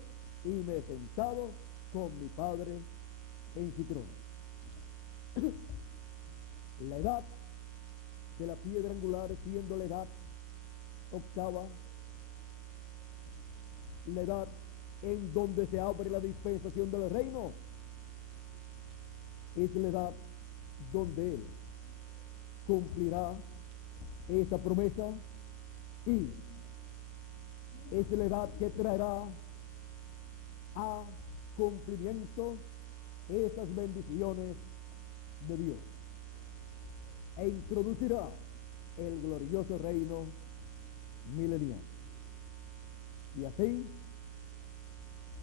y me he sentado con mi Padre en su trono. La edad de la piedra angular siendo la edad octava, la edad en donde se abre la dispensación del reino, es la edad donde Él cumplirá esa promesa, y es la edad que traerá a cumplimiento esas bendiciones de Dios e introducirá el glorioso reino milenial. Y así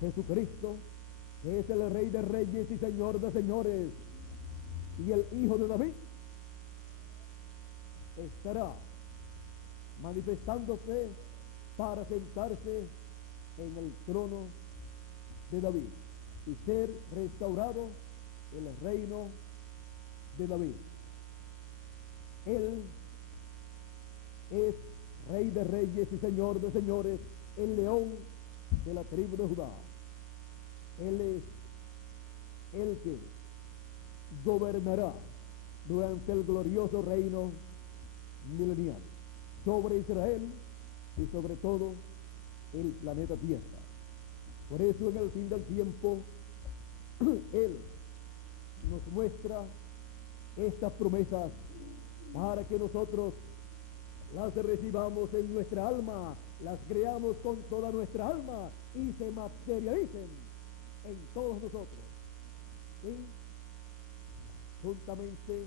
Jesucristo, que es el Rey de Reyes y Señor de Señores y el Hijo de David, estará manifestándose para sentarse en el trono de David y ser restaurado el reino de David. Él es Rey de Reyes y Señor de Señores, el león de la tribu de Judá. Él es el que gobernará durante el glorioso reino milenial sobre Israel y sobre todo el planeta Tierra. Por eso en el fin del tiempo Él nos muestra estas promesas para que nosotros las recibamos en nuestra alma, las creamos con toda nuestra alma y se materialicen en todos nosotros. Y juntamente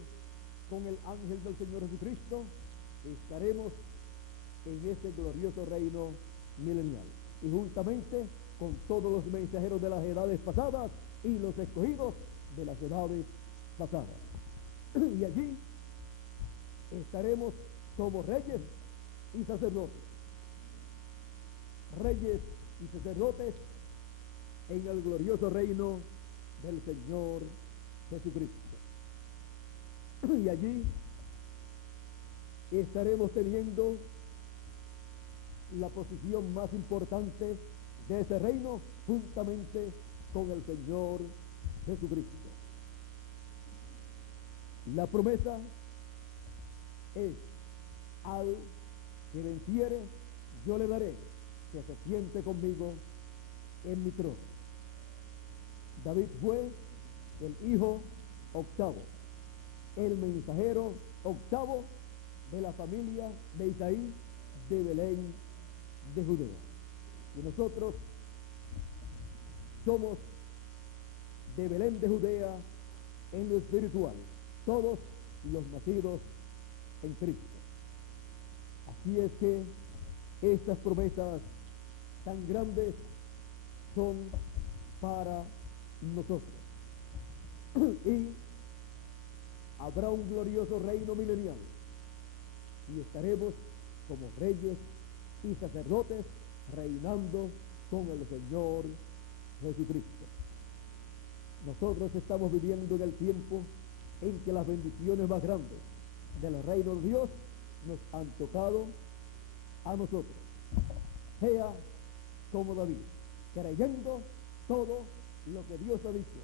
con el ángel del Señor Jesucristo estaremos en este glorioso reino milenial. Y juntamente con todos los mensajeros de las edades pasadas y los escogidos de las edades pasadas. Y allí estaremos como reyes y sacerdotes. Reyes y sacerdotes en el glorioso reino del Señor Jesucristo. Y allí estaremos teniendo la posición más importante de ese reino juntamente con el Señor Jesucristo. La promesa es: al que venciere, yo le daré que se siente conmigo en mi trono. David fue el hijo octavo, el mensajero octavo de la familia de Isaí de Belén de Judea. Y nosotros somos de Belén de Judea en lo espiritual, todos los nacidos en Cristo. Así es que estas promesas tan grandes son para nosotros. Y habrá un glorioso reino milenial y estaremos como reyes y sacerdotes reinando con el Señor Jesucristo. Nosotros estamos viviendo en el tiempo en que las bendiciones más grandes del reino de Dios nos han tocado a nosotros. Sea como David, creyendo todo lo que Dios ha dicho,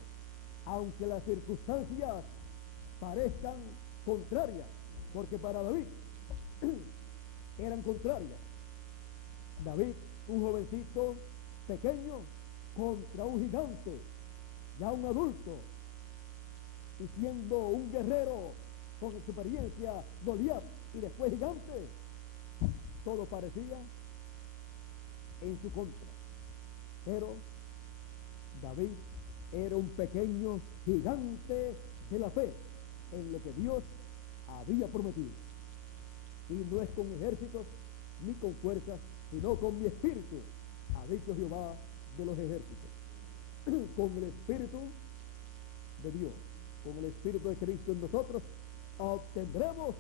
aunque las circunstancias parezcan contrarias, porque para David eran contrarias. David, un jovencito pequeño, contra un gigante, ya un adulto, y siendo un guerrero con experiencia, Goliat, y después gigante, todo parecía en su contra. Pero David era un pequeño gigante de la fe en lo que Dios había prometido. Y no es con ejércitos ni con fuerzas, sino con mi espíritu, ha dicho Jehová de los ejércitos. Con el espíritu de Dios, con el espíritu de Cristo en nosotros, obtendremos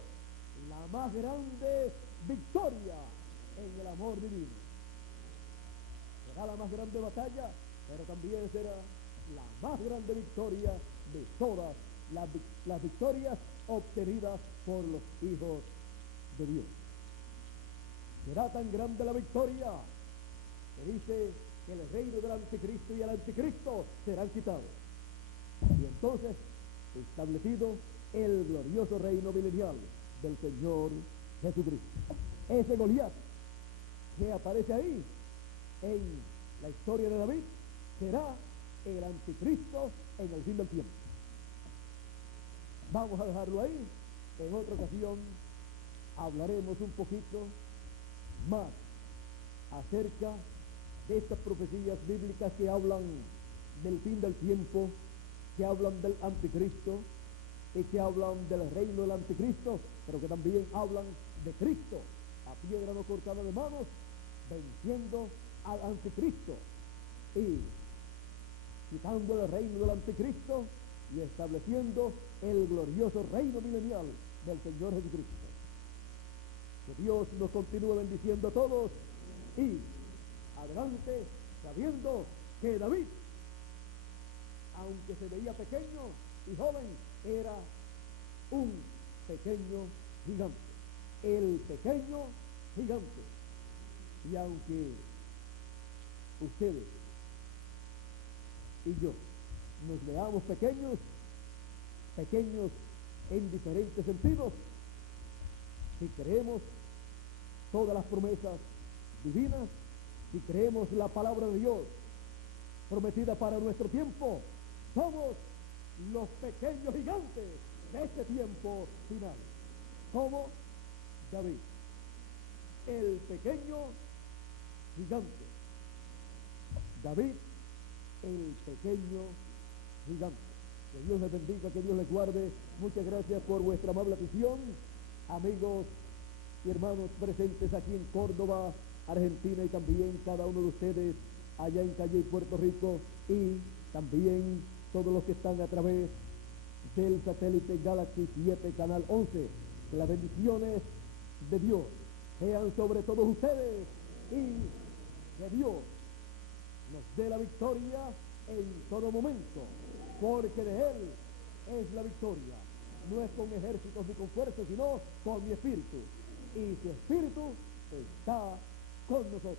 la más grande victoria en el amor divino. Será la más grande batalla, pero también será la más grande victoria de todas las victorias obtenidas por los hijos de Dios. Será tan grande la victoria que dice que el reino del anticristo y el anticristo serán quitados. Y entonces establecido el glorioso reino milenial del Señor Jesucristo. Ese Goliat que aparece ahí en la historia de David será el anticristo en el fin del tiempo. Vamos a dejarlo ahí. En otra ocasión hablaremos un poquito más acerca de estas profecías bíblicas que hablan del fin del tiempo, que hablan del anticristo y que hablan del reino del anticristo, pero que también hablan de Cristo, a piedra no cortada de manos, venciendo al anticristo y quitando el reino del anticristo y estableciendo el glorioso reino milenial del Señor Jesucristo. Que Dios nos continúe bendiciendo a todos y adelante, sabiendo que David, aunque se veía pequeño y joven, era un pequeño gigante, el pequeño gigante. Y aunque ustedes y yo nos veamos pequeños en diferentes sentidos, si creemos todas las promesas divinas, si creemos la palabra de Dios prometida para nuestro tiempo, somos los pequeños gigantes de este tiempo final, como David, el pequeño gigante. David, el pequeño gigante. Que Dios les bendiga, que Dios les guarde. Muchas gracias por vuestra amable atención, amigos y hermanos presentes aquí en Córdoba, Argentina, y también cada uno de ustedes allá en Calle, Puerto Rico, y también todos los que están a través del satélite Galaxy 7, Canal 11. Que las bendiciones de Dios sean sobre todos ustedes y que Dios nos dé la victoria en todo momento, porque de Él es la victoria. No es con ejércitos ni con fuerzas, sino con mi espíritu. Y su espíritu está con nosotros.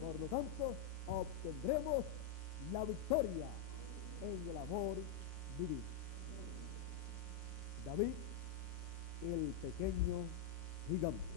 Por lo tanto, obtendremos la victoria en el amor divino. David, el pequeño gigante.